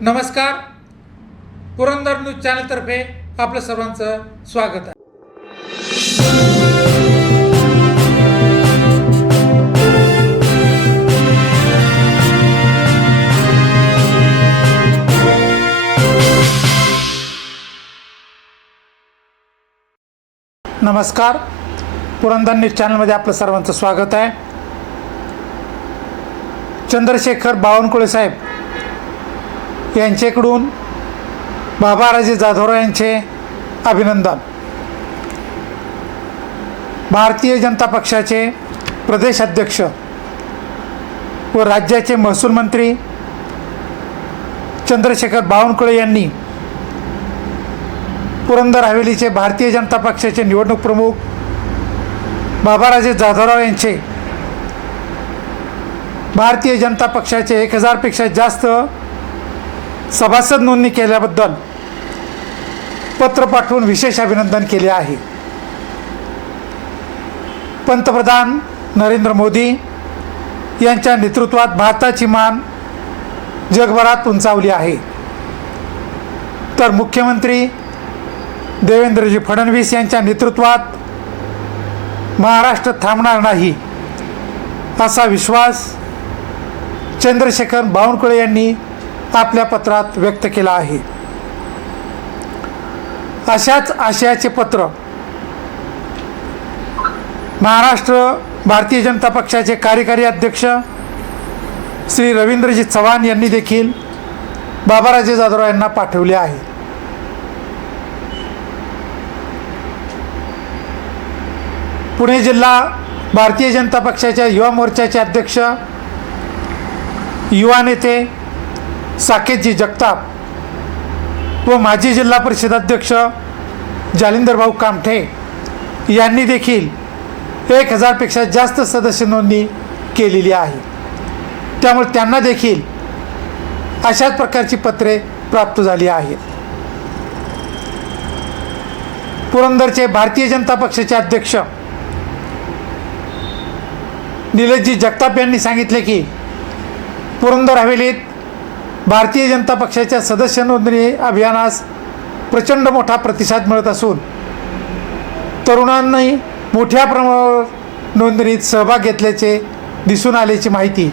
नमस्कार. पुरंदर न्यूज चॅनलतर्फे आपलं सर्वांचं स्वागत आहे. नमस्कार. पुरंदर न्यूज चॅनलमध्ये आपलं सर्वांचं स्वागत आहे. चंद्रशेखर बावनकुळे साहेब यांच्याकडून बाबाराजे जाधवराव यांचे अभिनंदन. भारतीय जनता पक्षाचे प्रदेश अध्यक्ष व राज्याचे महसूल मंत्री चंद्रशेखर बावनकुळे यांनी पुरंदर हवेलीचे भारतीय जनता पक्षाचे निवडणूक प्रमुख बाबाराजे जाधवराव यांचे भारतीय जनता पक्षाचे एक हजारपेक्षा जास्त सभासद नोंदणी केल्याबद्दल पत्र पाठवून विशेष अभिनंदन केले आहे. पंतप्रधान नरेंद्र मोदी यांच्या नेतृत्वात भारताची मान जगभरात उंचावली आहे. तर मुख्यमंत्री देवेंद्रजी फडणवीस यांच्या नेतृत्वात महाराष्ट्र थांबणार नाही असा विश्वास चंद्रशेखर बावनकुळे यांनी आपल्या पत्रात व्यक्त केला आहे. अशाच आशयाचे पत्र महाराष्ट्र भारतीय जनता पक्षाचे कार्यकारी अध्यक्ष श्री रवींद्रजी चव्हाण यांनी देखील बाबाराजे जाधव यांना पाठवले आहे. पुणे जिल्हा भारतीय जनता पक्षाच्या युवा मोर्चाचे अध्यक्ष युवा नेते साकेतजी जगताप व माजी जिल्हा परिषद अध्यक्ष जालिंदरभाऊ कामठे यांनी देखील एक हजारपेक्षा जास्त सदस्य नोंदणी केलेली आहे. त्यामुळे त्यांना देखील अशाच प्रकारची पत्रे प्राप्त झाली आहेत. पुरंदरचे भारतीय जनता पक्षाचे अध्यक्ष निलेशजी जगताप यांनी सांगितले की पुरंदर हवेलीत भारतीय जनता पक्षाच्या सदस्य नोंदणी अभियानास प्रचंड मोठा प्रतिसाद मिळत असून तरुणांनी मोठ्या प्रमाणावर नोंदणीत सहभाग घेतल्याचे दिसून आल्याची माहिती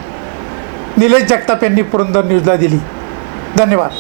निलेश जगताप यांनी पुरंदर न्यूजला दिली. धन्यवाद.